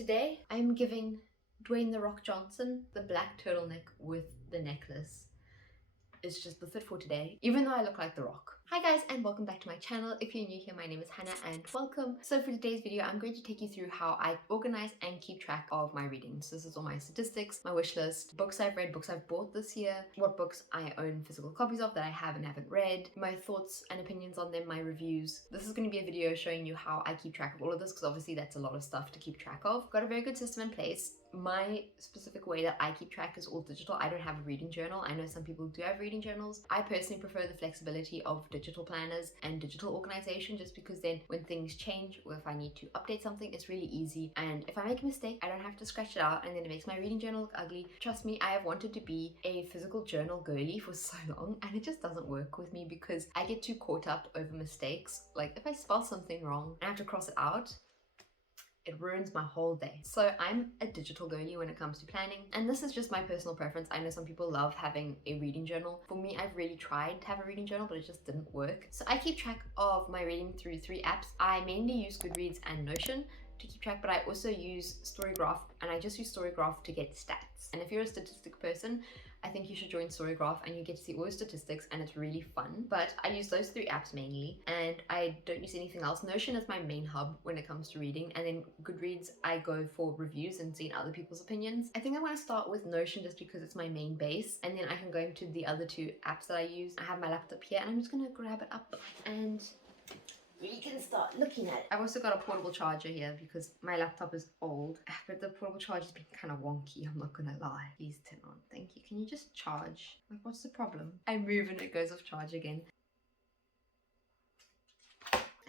Today I'm giving Dwayne "The Rock" Johnson the black turtleneck with the necklace. It's just the fit for today, even though I look like The Rock. Hi guys, and welcome back to my channel. If you're new here, my name is Hannah and welcome. So for today's video, I'm going to take you through how I organize and keep track of my readings. This is all my statistics, my wish list, books I've read, books I've bought this year, what books I own physical copies of that I haven't read, my thoughts and opinions on them, my reviews. This is going to be a video showing you how I keep track of all of this because obviously that's a lot of stuff to keep track of. Got a very good system in place. My specific way that I keep track is all digital. I don't have a reading journal. I know some people do have reading journals. I personally prefer the flexibility of digital planners and digital organization just because then when things change or if I need to update something, it's really easy. And if I make a mistake, I don't have to scratch it out and then it makes my reading journal look ugly. Trust me, I have wanted to be a physical journal girly for so long and it just doesn't work with me because I get too caught up over mistakes. Like if I spell something wrong, I have to cross it out. It ruins my whole day. So I'm a digital girly when it comes to planning, and this is just my personal preference. I know some people love having a reading journal. For me, I've really tried to have a reading journal, but it just didn't work. So I keep track of my reading through 3 apps. I mainly use Goodreads and Notion to keep track, but I also use Storygraph, and I just use Storygraph to get stats. And if you're a statistic person, I think you should join Storygraph and you get to see all the statistics and it's really fun. But I use those 3 apps mainly and I don't use anything else. Notion is my main hub when it comes to reading, and then Goodreads I go for reviews and seeing other people's opinions. I think I want to start with Notion just because it's my main base, and then I can go into the other 2 apps that I use. I have my laptop here and I'm just gonna grab it up and we can start looking at it. I've also got a portable charger here because my laptop is old, but the portable charger's been kind of wonky, I'm not gonna lie. Please turn on, thank you. Can you just charge? Like, what's the problem? I move and it goes off charge again.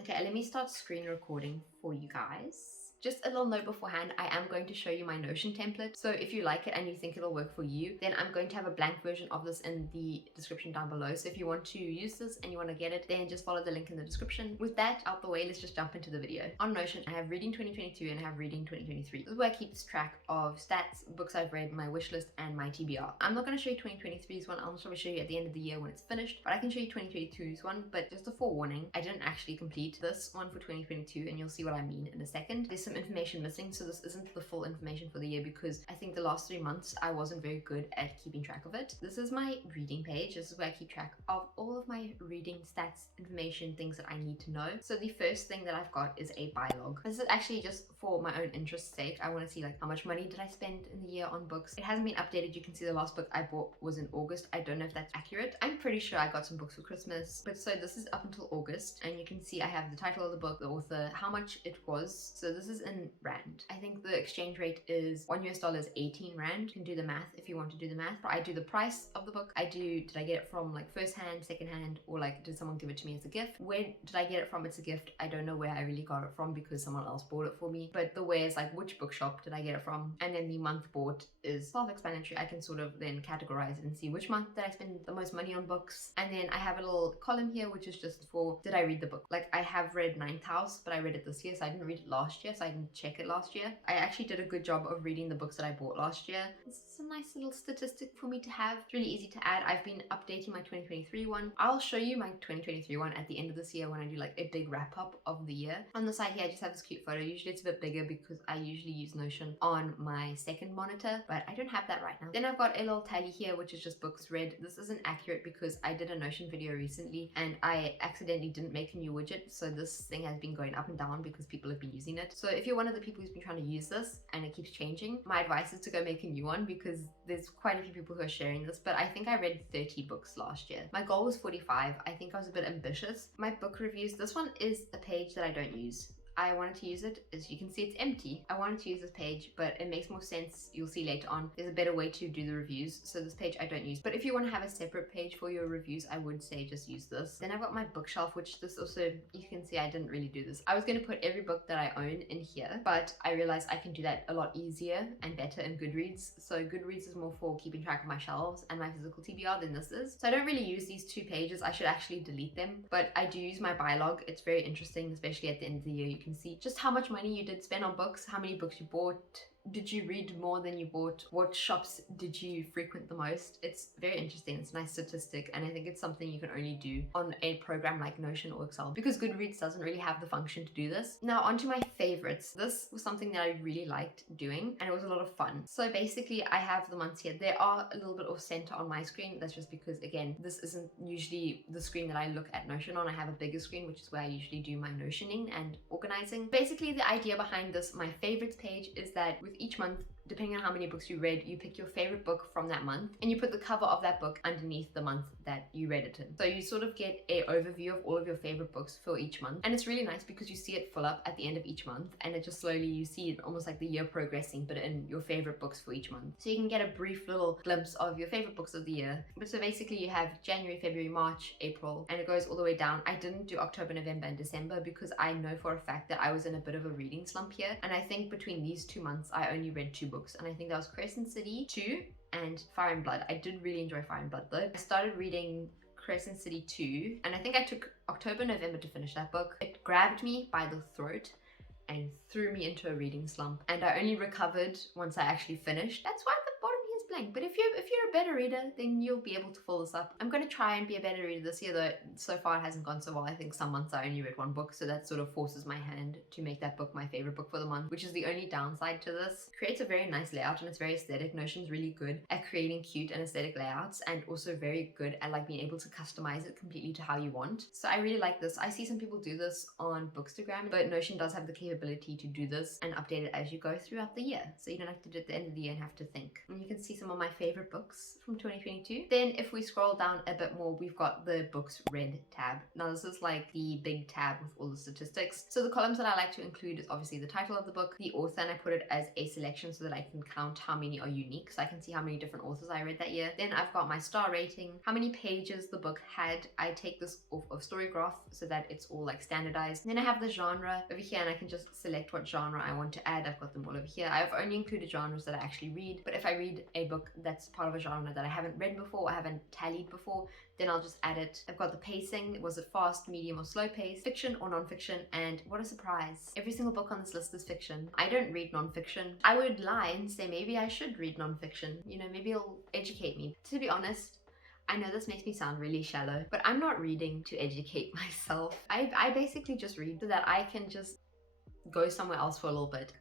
Okay, let me start screen recording for you guys. Just a little note beforehand, I am going to show you my Notion template. So if you like it and you think it'll work for you, then I'm going to have a blank version of this in the description down below. So if you want to use this and you want to get it, then just follow the link in the description. With that out the way, let's just jump into the video. On Notion, I have Reading 2022 and I have Reading 2023. This is where I keep track of stats, books I've read, my wish list, and my TBR. I'm not going to show you 2023's one. I'll probably show you at the end of the year when it's finished, but I can show you 2022's one. But just a forewarning, I didn't actually complete this one for 2022 and you'll see what I mean in a second. There's some information missing, so this isn't the full information for the year because I think the last 3 months I wasn't very good at keeping track of it. This is my reading page. This is where I keep track of all of my reading stats, information, things that I need to know. So the first thing that I've got is a bylog. This is actually just for my own interest's sake. I want to see like how much money did I spend in the year on books. It hasn't been updated. You can see the last book I bought was in August. I don't know if that's accurate. I'm pretty sure I got some books for Christmas, but so this is up until August, and you can see I have the title of the book, the author, how much it was. So this is in Rand. I think the exchange rate is $1 is 18 Rand. You can do the math if you want to do the math. I do the price of the book. Did I get it from like first hand, second hand, or like did someone give it to me as a gift? Where did I get it from? It's a gift. I don't know where I really got it from because someone else bought it for me. But the where is like which bookshop did I get it from? And then the month bought is self-explanatory. I can sort of then categorize it and see which month did I spend the most money on books. And then I have a little column here which is just for did I read the book? Like I have read Ninth House, but I read it this year, so I didn't read it last year, so I didn't check it last year. I actually did a good job of reading the books that I bought last year. This is a nice little statistic for me to have. It's really easy to add. I've been updating my 2023 one. I'll show you my 2023 one at the end of this year when I do like a big wrap up of the year. On the side here, I just have this cute photo. Usually it's a bit bigger because I usually use Notion on my second monitor, but I don't have that right now. Then I've got a little tally here, which is just books read. This isn't accurate because I did a Notion video recently and I accidentally didn't make a new widget. So this thing has been going up and down because people have been using it. So if you're one of the people who's been trying to use this and it keeps changing, my advice is to go make a new one because there's quite a few people who are sharing this. But I think I read 30 books last year. My goal was 45. I think I was a bit ambitious. My book reviews, this one is a page that I don't use. I wanted to use it. As you can see, it's empty. I wanted to use this page, but it makes more sense. You'll see later on. There's a better way to do the reviews. So this page I don't use. But if you want to have a separate page for your reviews, I would say just use this. Then I've got my bookshelf, which this also, you can see I didn't really do this. I was going to put every book that I own in here, but I realized I can do that a lot easier and better in Goodreads. So Goodreads is more for keeping track of my shelves and my physical TBR than this is. So I don't really use these 2 pages. I should actually delete them, but I do use my bylog. It's very interesting, especially at the end of the year. You can see just how much money you did spend on books, how many books you bought, did you read more than you bought? What shops did you frequent the most? It's very interesting. It's a nice statistic, and I think it's something you can only do on a program like Notion or Excel, because Goodreads doesn't really have the function to do this. Now onto my favorites. This was something that I really liked doing, and it was a lot of fun. So basically I have the months here. They are a little bit off center on my screen. That's just because, again, this isn't usually the screen that I look at Notion on. I have a bigger screen, which is where I usually do my notioning and organizing. Basically the idea behind this, my favorites page, is that with each month, depending on how many books you read, you pick your favorite book from that month and you put the cover of that book underneath the month that you read it in. So you sort of get an overview of all of your favorite books for each month. And it's really nice because you see it fill up at the end of each month, and it just slowly, you see it almost like the year progressing, but in your favorite books for each month. So you can get a brief little glimpse of your favorite books of the year. But so basically you have January, February, March, April, and it goes all the way down. I didn't do October, November, and December because I know for a fact that I was in a bit of a reading slump here. And I think between these 2 months, I only read 2 books. And I think that was Crescent City 2 and Fire and Blood. I did really enjoy Fire and Blood though. I started reading Crescent City 2 and I think I took October, November to finish that book. It grabbed me by the throat and threw me into a reading slump, and I only recovered once I actually finished. That's why the bottom here is blank. But if you're a better reader, then you'll be able to fill this up. I'm going to try and be a better reader this year, though so far it hasn't gone so well. I think some months I only read 1 book, so that sort of forces my hand to make that book my favorite book for the month, which is the only downside to this. It creates a very nice layout and it's very aesthetic. Notion's really good at creating cute and aesthetic layouts, and also very good at like being able to customize it completely to how you want. So I really like this. I see some people do this on Bookstagram, but Notion does have the capability to do this and update it as you go throughout the year, so you don't have to do it at the end of the year and have to think. And you can see some of my favorite books from 2022. Then if we scroll down a bit more, we've got the books read tab. Now this is like the big tab with all the statistics. So the columns that I like to include is obviously the title of the book, the author, and I put it as a selection so that I can count how many are unique, so I can see how many different authors I read that year. Then I've got my star rating, how many pages the book had. I take this off of Storygraph so that it's all like standardized. Then I have the genre over here, and I can just select what genre I want to add. I've got them all over here. I've only included genres that I actually read, but if I read a book that's part of a genre that I haven't read before or haven't tallied before, then I'll just add it. I've got the pacing. Was it fast, medium, or slow pace? Fiction or non-fiction? And what a surprise, every single book on this list is fiction. I don't read non-fiction. I would lie and say maybe I should read non-fiction. You know, maybe it'll educate me. To be honest, I know this makes me sound really shallow, but I'm not reading to educate myself. I basically just read so that I can just go somewhere else for a little bit.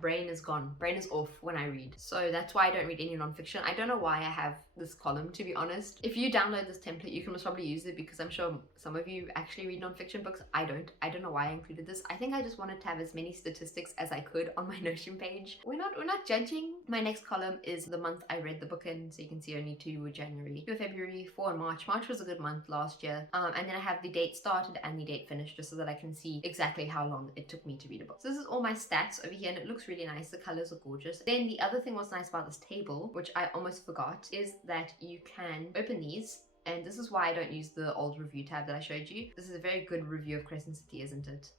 Brain is gone. Brain is off when I read. So that's why I don't read any non-fiction. I don't know why I have this column, to be honest. If you download this template, you can most probably use it because I'm sure some of you actually read non-fiction books. I don't. I don't know why I included this. I think I just wanted to have as many statistics as I could on my Notion page. We're not judging. My next column is the month I read the book in. So you can see only 2 were January, 2 February, 4 in March. March was a good month last year. And then I have the date started and the date finished, just so that I can see exactly how long it took me to read a book. So this is all my stats over here, and it looks really nice. The colors are gorgeous. Then the other thing what's nice about this table, which I almost forgot, is that you can open these, and this is why I don't use the old review tab that I showed you. This is a very good review of Crescent City, isn't it?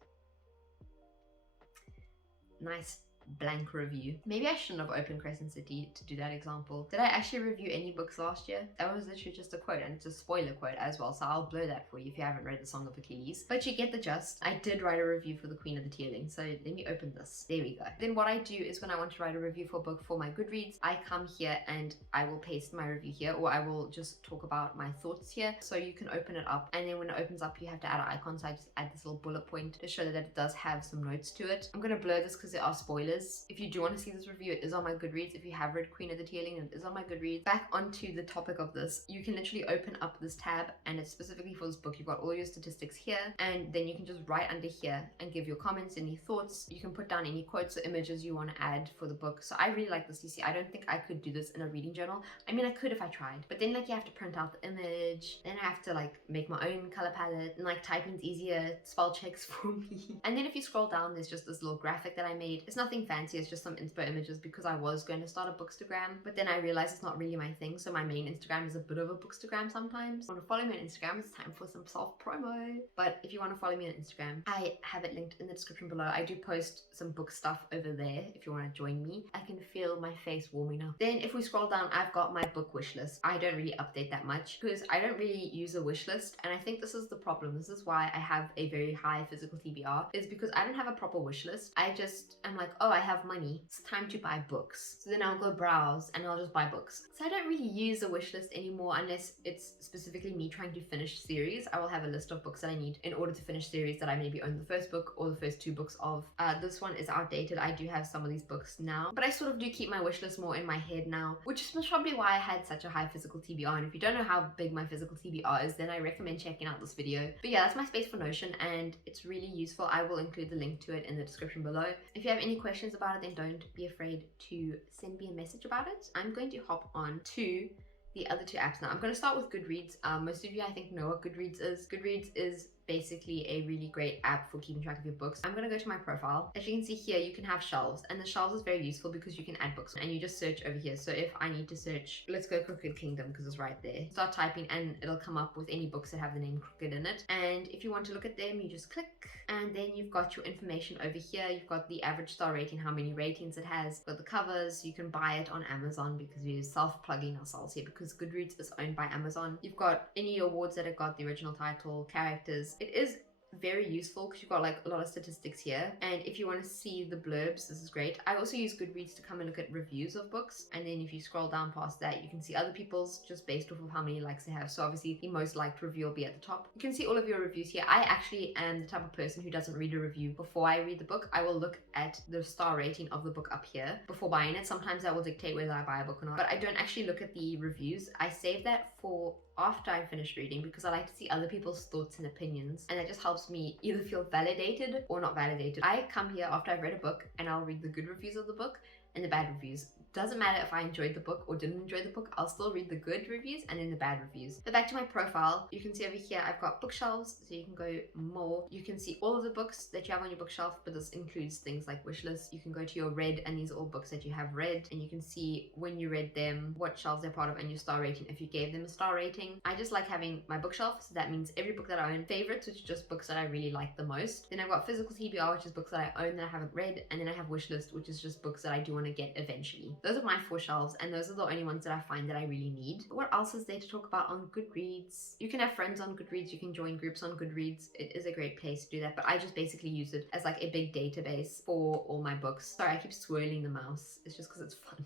Nice blank review. Maybe I shouldn't have opened Crescent City to do that example. Did I actually review any books last year? That was literally just a quote, and it's a spoiler quote as well, so I'll blur that for you if you haven't read The Song of Achilles. But you get the gist. I did write a review for The Queen of the Tearling, so let me open this. There we go. Then what I do is when I want to write a review for a book for my Goodreads, I come here and I will paste my review here, or I will just talk about my thoughts here. So you can open it up, and then when it opens up, you have to add an icon, so I just add this little bullet point to show that it does have some notes to it. I'm going to blur this because there are spoilers. If you do want to see this review, it is on my Goodreads. If you have read Queen of the Tearling, it is on my Goodreads. Back onto the topic of this, you can literally open up this tab, and it's specifically for this book. You've got all your statistics here, and then you can just write under here and give your comments, any thoughts. You can put down any quotes or images you want to add for the book. So I really like this. You see, I don't think I could do this in a reading journal. I mean, I could if I tried, but then like you have to print out the image, then I have to like make my own color palette, and like typing's easier, spell checks for me. And then if you scroll down, there's just this little graphic that I made. It's nothing fancy, it's just some inspo images because I was going to start a Bookstagram, but then I realized it's not really my thing, so my main Instagram is a bit of a Bookstagram sometimes. If you want to follow me on Instagram, it's time for some self-promo. But if you want to follow me on Instagram, I have it linked in the description below. I do post some book stuff over there if you want to join me. I can feel my face warming up. Then if we scroll down, I've got my book wish list. I don't really update that much because I don't really use a wish list, and I think this is the problem. This is why I have a very high physical TBR, is because I don't have a proper wish list. I just am like, oh, I have money. It's time to buy books. So then I'll go browse and I'll just buy books. So I don't really use a wish list anymore unless it's specifically me trying to finish series. I will have a list of books that I need in order to finish series that I maybe own the first book or the first 2 books of. This one is outdated. I do have some of these books now, but I sort of do keep my wish list more in my head now, which is probably why I had such a high physical TBR. And if you don't know how big my physical TBR is, then I recommend checking out this video. But yeah, that's my space for Notion, and it's really useful. I will include the link to it in the description below. If you have any questions about it, then don't be afraid to send me a message about it. I'm going to hop on to the other 2 apps now. I'm going to start with Goodreads. Most of you I think know what Goodreads is. Goodreads is basically a really great app for keeping track of your books. I'm going to go to my profile. As you can see here, you can have shelves, and the shelves is very useful because you can add books and you just search over here. So if I need to search, let's go Crooked Kingdom because it's right there. Start typing and it'll come up with any books that have the name Crooked in it. And if you want to look at them, you just click, and then you've got your information over here. You've got the average star rating, how many ratings it has, got the covers. You can buy it on Amazon because we're self-plugging ourselves here because Goodreads is owned by Amazon. You've got any awards that have got the original title, characters. It is very useful because you've got like a lot of statistics here, and if you want to see the blurbs, this is great. I also use Goodreads to come and look at reviews of books, and then if you scroll down past that, you can see other people's just based off of how many likes they have. So obviously the most liked review will be at the top. You can see all of your reviews here. I actually am the type of person who doesn't read a review before I read the book. I will look at the star rating of the book up here before buying it. Sometimes that will dictate whether I buy a book or not, but I don't actually look at the reviews. I save that for after I finish reading because I like to see other people's thoughts and opinions, and that just helps me either feel validated or not validated. I come here after I've read a book and I'll read the good reviews of the book and the bad reviews. Doesn't matter if I enjoyed the book or didn't enjoy the book, I'll still read the good reviews and then the bad reviews. But back to my profile, you can see over here I've got bookshelves, so you can go more. You can see all of the books that you have on your bookshelf, but this includes things like wish lists. You can go to your read, and these are all books that you have read, and you can see when you read them, what shelves they're part of, and your star rating if you gave them a star rating. I just like having my bookshelf, so that means every book that I own. Favorites, which are just books that I really like the most. Then I've got physical TBR, which is books that I own that I haven't read, and then I have wish list, which is just books that I do want to get eventually. Those are my 4 shelves, and those are the only ones that I find that I really need. But what else is there to talk about on Goodreads? You can have friends on Goodreads, you can join groups on Goodreads. It is a great place to do that, but I just basically use it as like a big database for all my books. Sorry, I keep swirling the mouse. It's just because it's fun.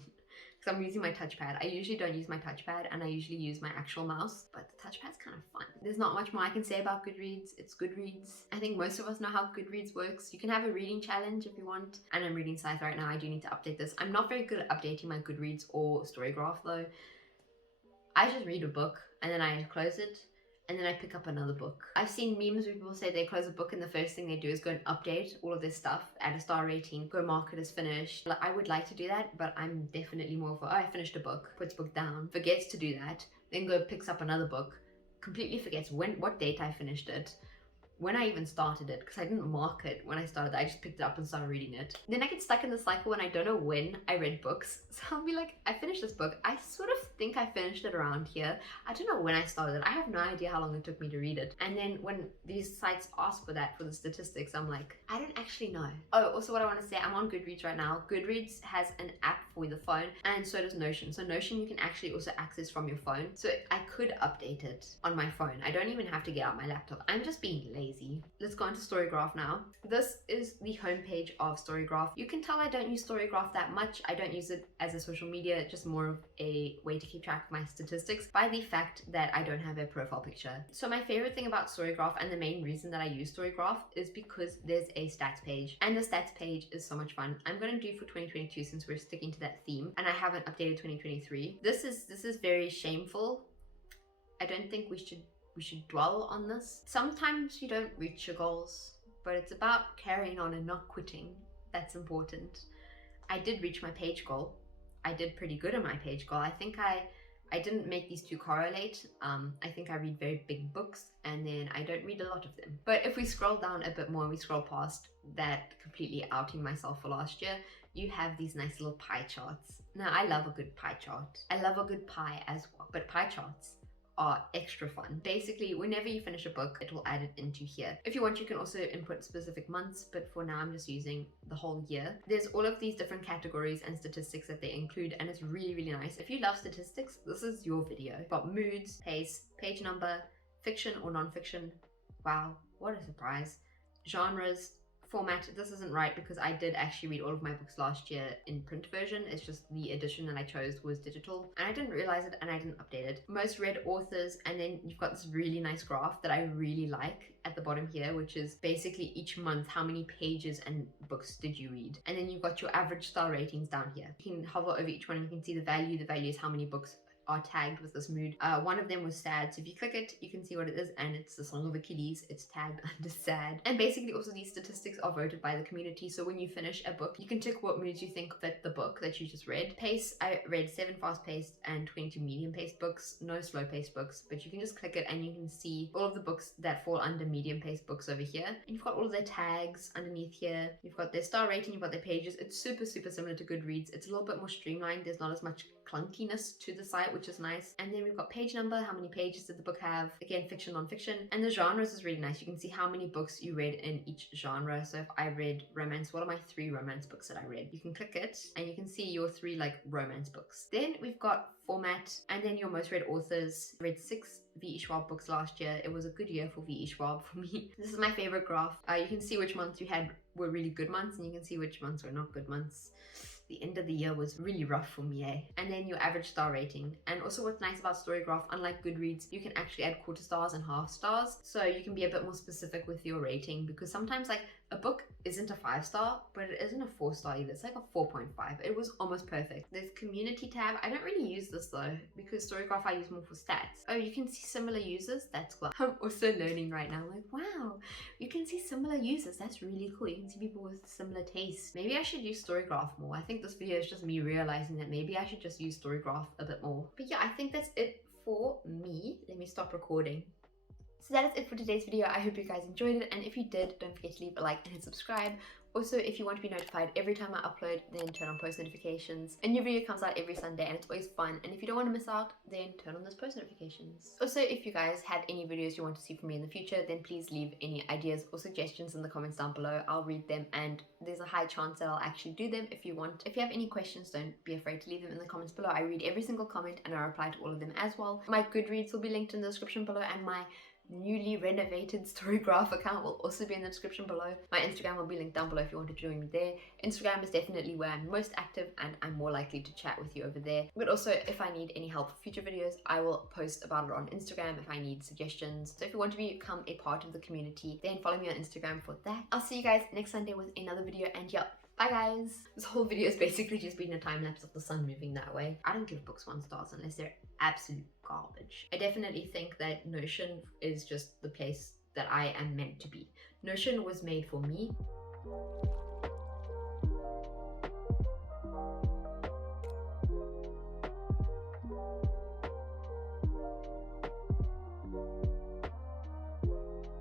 Because I'm using my touchpad. I usually don't use my touchpad, and I usually use my actual mouse, but the touchpad's kind of fun. There's not much more I can say about Goodreads. It's Goodreads. I think most of us know how Goodreads works. You can have a reading challenge if you want, and I'm reading Scythe right now. I do need to update this. I'm not very good at updating my Goodreads or Storygraph though. I just read a book and then I close it, and then I pick up another book. I've seen memes where people say they close a book and the first thing they do is go and update all of this stuff, add a star rating, go mark it as finished. I would like to do that, but I'm definitely more of a, oh, I finished a book, puts book down, forgets to do that, then go picks up another book, completely forgets what date I finished it, when I even started it, because I didn't mark it when I started. I just picked it up and started reading it. Then I get stuck in the cycle when I don't know when I read books. So I'll be like, I finished this book. I sort of think I finished it around here. I don't know when I started it. I have no idea how long it took me to read it. And then when these sites ask for that, for the statistics, I'm like, I don't actually know. Oh, also what I want to say, I'm on Goodreads right now. Goodreads has an app for the phone, and so does Notion. So Notion you can actually also access from your phone. So I could update it on my phone. I don't even have to get out my laptop. I'm just being lazy. Let's go into Storygraph now. This is the homepage of Storygraph. You can tell I don't use Storygraph that much. I don't use it as a social media, just more of a way to keep track of my statistics by the fact that I don't have a profile picture. So my favorite thing about Storygraph, and the main reason that I use Storygraph, is because there's a stats page, and the stats page is so much fun. I'm going to do for 2022 since we're sticking to that theme, and I haven't updated 2023. This is very shameful. I don't think we should dwell on this. Sometimes you don't reach your goals, but it's about carrying on and not quitting. That's important. I did reach my page goal. I did pretty good on my page goal. I think I didn't make these two correlate. I think I read very big books, and then I don't read a lot of them. But if we scroll down a bit more, we scroll past that completely outing myself for last year, you have these nice little pie charts. Now, I love a good pie chart. I love a good pie as well, but pie charts are extra fun. Basically, whenever you finish a book, it will add it into here. If you want, you can also input specific months, but for now I'm just using the whole year. There's all of these different categories and statistics that they include, and it's really, really nice. If you love statistics, this is your video. Got moods, pace, page number, fiction or non-fiction. Wow, what a surprise. Genres, format, this isn't right because I did actually read all of my books last year in print version. It's just the edition that I chose was digital and I didn't realize it and I didn't update it. Most read authors, and then you've got this really nice graph that I really like at the bottom here, which is basically each month how many pages and books did you read. And then you've got your average star ratings down here. You can hover over each one and you can see the value. The value is how many books are tagged with this mood. One of them was sad, so if you click it you can see what it is, and it's the Song of Achilles. It's tagged under sad. And basically also these statistics are voted by the community, so when you finish a book you can tick what moods you think fit the book that you just read. Pace, I read 7 fast-paced and 22 medium-paced books, no slow-paced books, but you can just click it and you can see all of the books that fall under medium-paced books over here, and you've got all of their tags underneath here. You've got their star rating, you've got their pages. It's super similar to Goodreads. It's a little bit more streamlined. There's not as much clunkiness to the site, which is nice. And then we've got page number, how many pages did the book have, again fiction, non-fiction, and the genres is really nice. You can see how many books you read in each genre. So if I read romance, what are my 3 romance books that I read? You can click it and you can see your 3 like romance books. Then we've got format, and then your most read authors. I read 6 V.E. Schwab books last year. It was a good year for V.E. Schwab for me. This is my favorite graph. You can see which months you had were really good months, and you can see which months were not good months. The end of the year was really rough for me, eh? And then your average star rating. And also what's nice about Storygraph, unlike Goodreads, you can actually add quarter stars and half stars. So you can be a bit more specific with your rating, because sometimes like a book isn't a 5-star, but it isn't a 4-star either. It's like a 4.5. It was almost perfect. There's community tab. I don't really use this though, because Storygraph I use more for stats. Oh, you can see similar users. That's cool. I'm also learning right now. I'm like, wow, you can see similar users. That's really cool. You can see people with similar tastes. Maybe I should use Storygraph more. I think this video is just me realizing that maybe I should just use Storygraph a bit more. But yeah, I think that's it for me. Let me stop recording. So that is it for today's video. I hope you guys enjoyed it, and if you did, don't forget to leave a like and hit subscribe. Also, if you want to be notified every time I upload, then turn on post notifications. A new video comes out every Sunday and it's always fun, and if you don't want to miss out, then turn on those post notifications. Also, if you guys have any videos you want to see from me in the future, then please leave any ideas or suggestions in the comments down below. I'll read them, and there's a high chance that I'll actually do them if you want. If you have any questions, don't be afraid to leave them in the comments below. I read every single comment and I reply to all of them as well. My Goodreads will be linked in the description below, and my newly renovated Storygraph account will also be in the description below. My Instagram will be linked down below if you want to join me there. Instagram is definitely where I'm most active, and I'm more likely to chat with you over there. But also, if I need any help for future videos, I will post about it on Instagram if I need suggestions. So if you want to become a part of the community, then follow me on Instagram for that. I'll see you guys next Sunday with another video, and yeah, bye guys. This whole video has basically just been a time lapse of the sun moving that way. I don't give books 1 stars unless they're absolute garbage. I definitely think that Notion is just the place that I am meant to be. Notion was made for me.